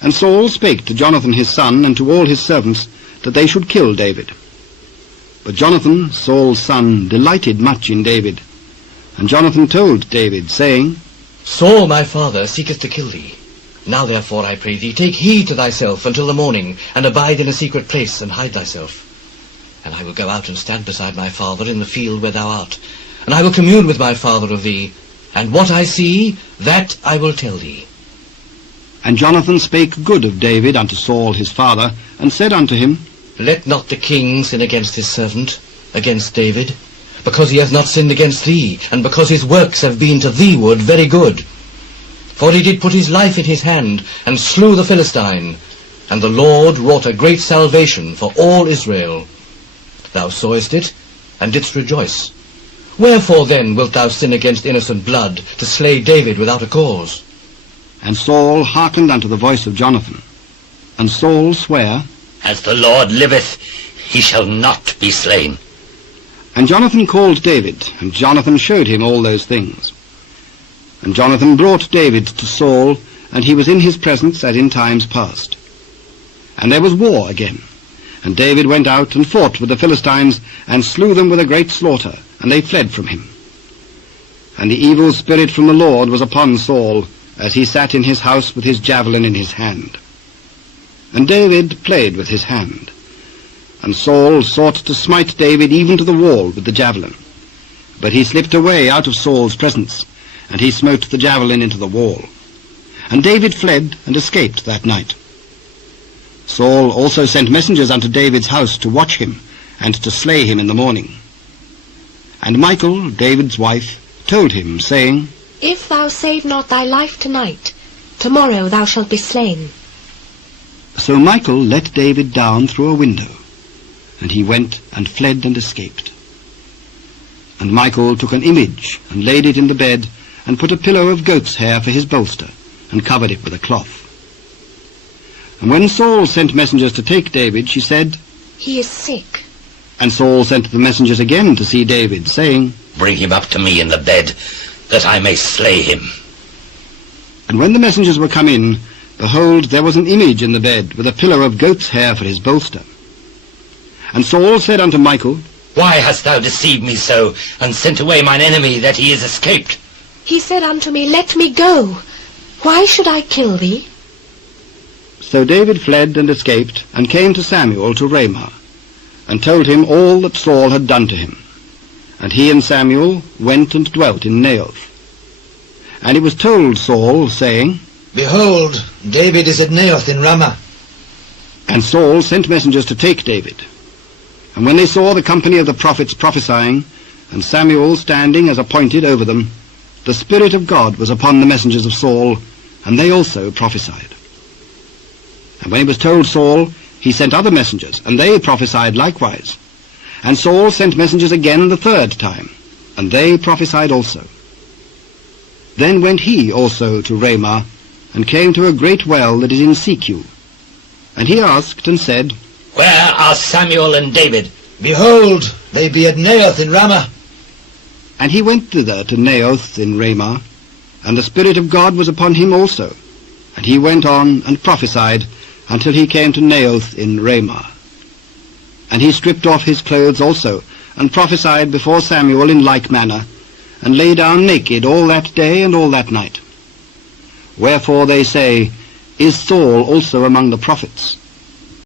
And Saul spake to Jonathan his son and to all his servants that they should kill David. But Jonathan, Saul's son, delighted much in David. And Jonathan told David, saying, Saul my father seeketh to kill thee. Now therefore, I pray thee, take heed to thyself until the morning, and abide in a secret place, and hide thyself. And I will go out and stand beside my father in the field where thou art, and I will commune with my father of thee, and what I see, that I will tell thee. And Jonathan spake good of David unto Saul his father, and said unto him, Let not the king sin against his servant, against David, because he hath not sinned against thee, and because his works have been to thee-ward very good. For he did put his life in his hand, and slew the Philistine, and the Lord wrought a great salvation for all Israel. Thou sawest it, and didst rejoice. Wherefore then wilt thou sin against innocent blood, to slay David without a cause? And Saul hearkened unto the voice of Jonathan. And Saul sware, As the Lord liveth, he shall not be slain. And Jonathan called David, and Jonathan showed him all those things. And Jonathan brought David to Saul, and he was in his presence as in times past. And there was war again. And David went out and fought with the Philistines, and slew them with a great slaughter, and they fled from him. And the evil spirit from the Lord was upon Saul, as he sat in his house with his javelin in his hand. And David played with his hand. And Saul sought to smite David even to the wall with the javelin. But he slipped away out of Saul's presence, and he smote the javelin into the wall. And David fled and escaped that night. Saul also sent messengers unto David's house to watch him, and to slay him in the morning. And Michal, David's wife, told him, saying, If thou save not thy life tonight, tomorrow thou shalt be slain. So Michal let David down through a window, and he went and fled and escaped. And Michal took an image, and laid it in the bed, and put a pillow of goat's hair for his bolster, and covered it with a cloth. And when Saul sent messengers to take David, she said, He is sick. And Saul sent the messengers again to see David, saying, Bring him up to me in the bed, that I may slay him. And when the messengers were come in, behold, there was an image in the bed, with a pillow of goat's hair for his bolster. And Saul said unto Michal, Why hast thou deceived me so, and sent away mine enemy, that he is escaped? He said unto me, Let me go. Why should I kill thee? So David fled and escaped, and came to Samuel to Ramah, and told him all that Saul had done to him. And he and Samuel went and dwelt in Naioth. And it was told Saul, saying, Behold, David is at Naioth in Ramah. And Saul sent messengers to take David. And when they saw the company of the prophets prophesying, and Samuel standing as appointed over them, the Spirit of God was upon the messengers of Saul, and they also prophesied. And when it was told Saul, he sent other messengers, and they prophesied likewise. And Saul sent messengers again the third time, and they prophesied also. Then went he also to Ramah, and came to a great well that is in Seeketh. And he asked and said, Where are Samuel and David? Behold, they be at Naioth in Ramah. And he went thither to Naioth in Ramah, and the Spirit of God was upon him also. And he went on and prophesied, until he came to Naioth in Ramah. And he stripped off his clothes also, and prophesied before Samuel in like manner, and lay down naked all that day and all that night. Wherefore they say, Is Saul also among the prophets?